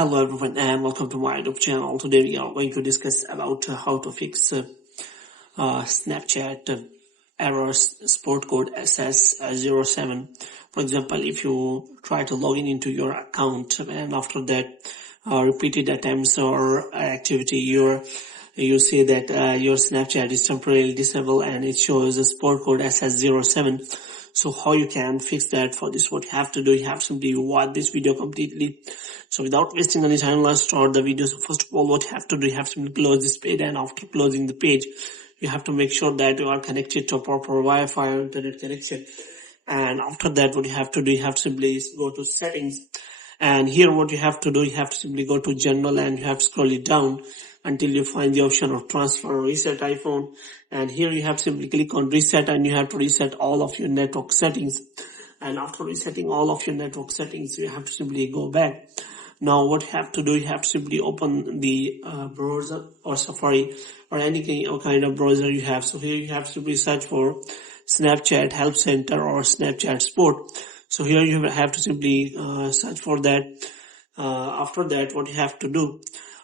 Hello everyone and welcome to my YouTube channel. Today we are going to discuss about how to fix Snapchat errors sport code SS07. For example, if you try to log into your account and after that repeated attempts or activity you see that your Snapchat is temporarily disabled and it shows a sport code SS07. So how you can fix that? For this, what you have to do, you have to simply watch this video completely. So without wasting any time, let's start the video. So first of all, what you have to do, you have to simply close this page, and after closing the page, you have to make sure that you are connected to a proper Wi-Fi or internet connection. And after that, what you have to do, you have to simply go to settings. And here what you have to do, you have to simply go to general and you have to scroll it down until you find the option of transfer or reset iPhone. And here you have to simply click on reset and you have to reset all of your network settings. And after resetting all of your network settings, you have to simply go back. Now what you have to do, you have to simply open the browser or Safari or any kind of browser you have. So here you have to simply search for Snapchat Help Center or Snapchat Support. So here you have to simply search for that. After that, what you have to do,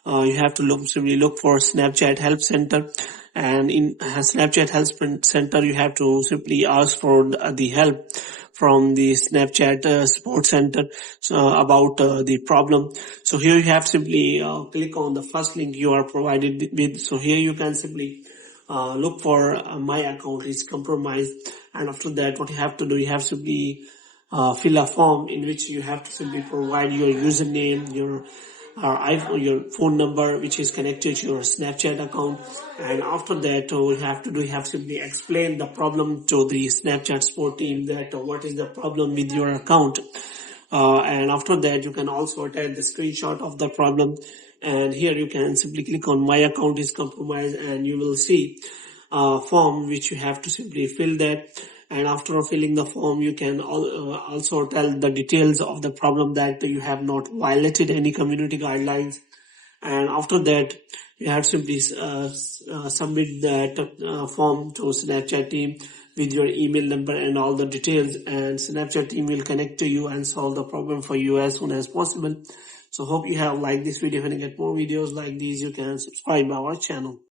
you have to simply look for Snapchat Help Center, and in Snapchat Help Center you have to simply ask for the help from the Snapchat support center about the problem. So here you have to simply click on the first link you are provided with. So here you can simply look for my account is compromised, and after that what you have to do, you have to simply fill a form in which you have to simply provide your username, your iPhone, your phone number which is connected to your Snapchat account, and after that you have to simply explain the problem to the Snapchat support team that what is the problem with your account, and after that you can also attach the screenshot of the problem, and here you can simply click on my account is compromised and you will see a form which you have to simply fill that. And after filling the form, you can also tell the details of the problem, that you have not violated any community guidelines. And after that, you have to simply submit that form to Snapchat team with your email number and all the details. And Snapchat team will connect to you and solve the problem for you as soon as possible. So hope you have liked this video. If you get more videos like these, you can subscribe our channel.